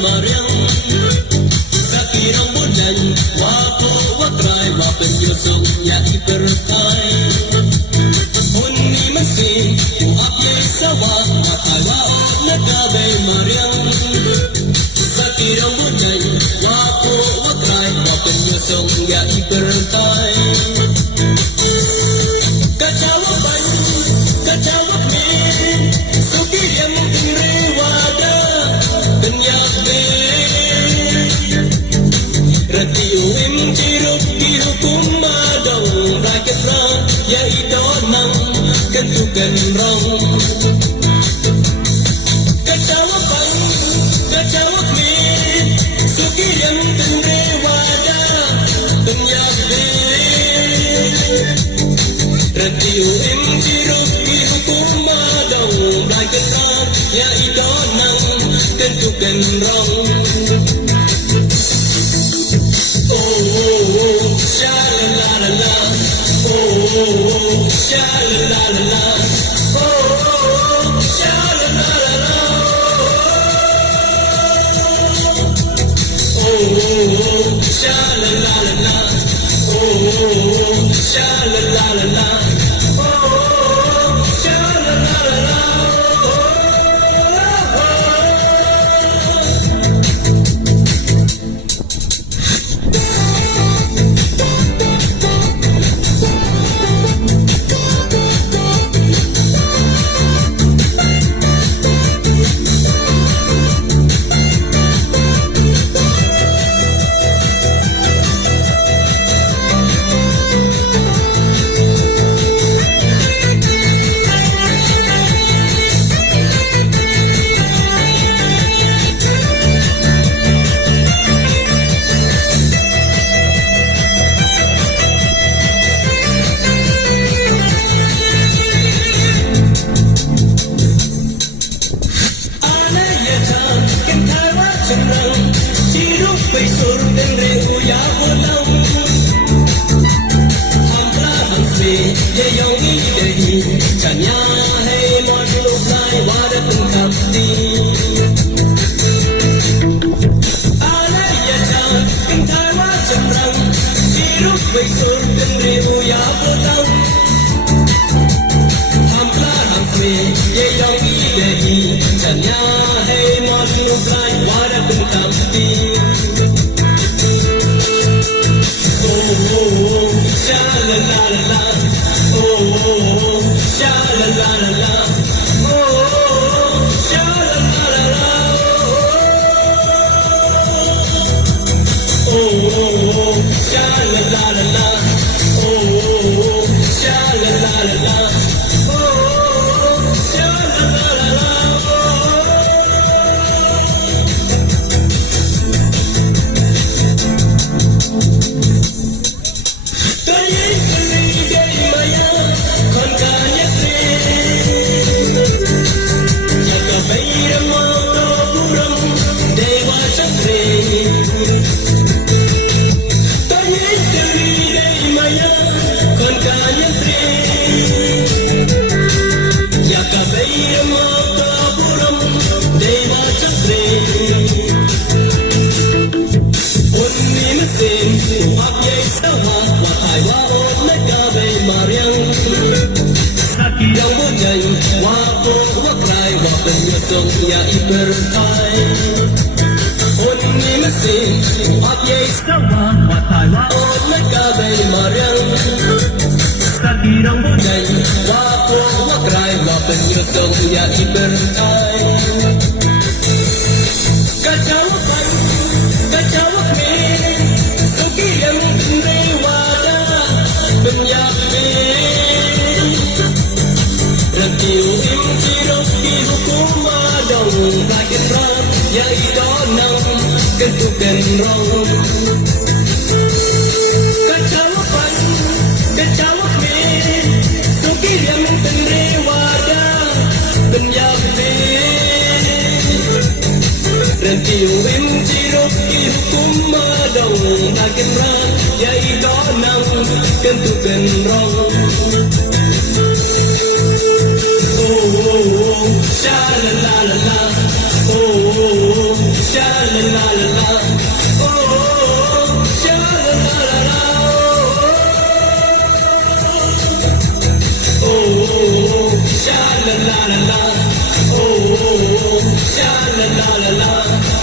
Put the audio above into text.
Mariam Sakirang bulan Wako wakrai Wapen yusong ya iberkai Huni mesin Uap yesawa Makai waot nagabe Mariam Sakirang bulan Wako wakrai Wapen yusong ya iberkai Kacawa bayi Kacawa min Sukiriam inri wada Kenyak Ratiu im tiruk dihukum madong rakyat rang ya idonang kentukan rong kacawa pang kacawa min suki yang tendre wada kenyak Ratiu im tiruk dihukum madong rakyat rang ya idonang kentukan rong sha la la la oh sha la la la oh sha la la la oh sha la la la oh sha la la la oh sha la la la ya iberkai Huni mesin Uap yesawa Matai waot nagabe Mariam Sakirang bulan Wako wakrai Wapen yusong ya iberkai Kacawa pang Kacawa min Suki yang tendre wada Benyak min Ratiu im tirok dihukum madong rakyat rang ya idonang kentukan rong kacawa pang kacawa min suki yang tendre wada benyak min Ratiu im tirok dihukum madong rakyat rang ya idonang kentukan rong sha la la la la oh sha la sha la la la la. Oh, oh, oh, sha la la la la.